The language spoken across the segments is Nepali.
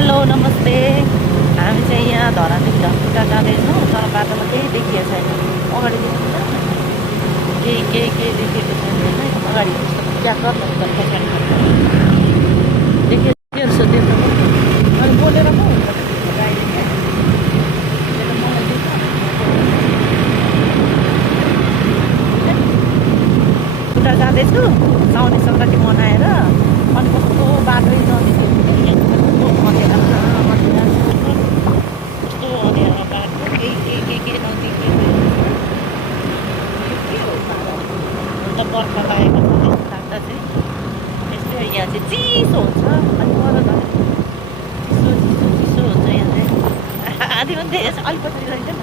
हेलो नमस्ते। हामी चाहिँ यहाँ धरानदेखि धनकुटा जाँदैछौँ तर बाटोमा केही देखिएको छैन। अगाडि देख्नुहुन्छ केही देखिएको छैन होइन। अगाडि क्या गर्नु तर पछाडि देखेँ के जस्तो देख्नु अनि बोलेर पो हुन्छ गाडीले क्या त्यसले मलाई देख्छ उता जाँदैछु साउने सङ्क्रान्ति मनाएर अनि कस्तो बाटै नजिकै कस्तो अँध्यारो कस्तो अँध्यारो बाटो केही नदेखिएको के हो साह्रो हुन त बर्खा लागेको छ त्यस्तो लाग्दा चाहिँ यस्तै यहाँ चाहिँ चिसो हुन्छ अनि पर झन् चिसो हुन्छ यहाँ चाहिँ आधी पनि धेरै अलिक पछाडि रहन्छ नि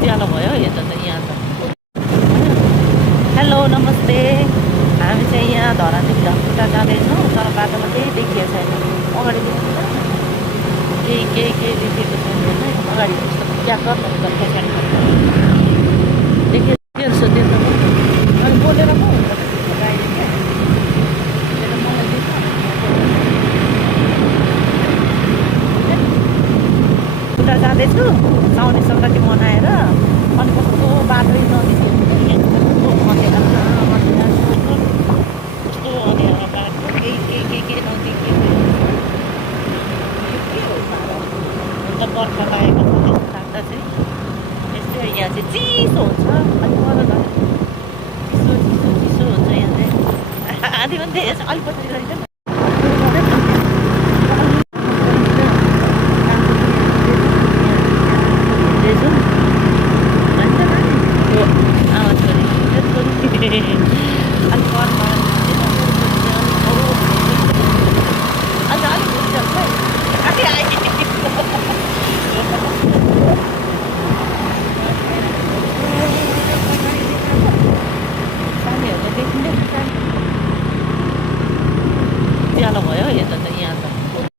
ज्यालो भयो यता त यहाँ त हेलो नमस्ते। हामी चाहिँ यहाँ धरानदेखि धनकुटा जाँदैछौँ तर बाटोमा केही देखिएको छैन। अगाडि देख्नुहुन्छ केही देखिएको छैन होइन। अगाडि क्या गर्नु तर पछाडि देखेँ के जस्तो देख्नु अनि बोलेर पो हुन्छ गाडीले क्या त्यसले मलाई देख्छ उता जाँदैछु साउने सङ्क्रान्ति मनाएर अनि कस्तो बाटै नदेखिएको कस्तो अँध्यारो बाटो केही नदेखिएको के हो साह्रो हुन त बर्खा लागेको छ त्यस्तो लाग्दा चाहिँ यस्तै यहाँ चाहिँ चिसो हुन्छ अनि पर झन् चिसो हुन्छ यहाँ चाहिँ आधी पनि धेरै अलिक पछाडि रहन्छ नि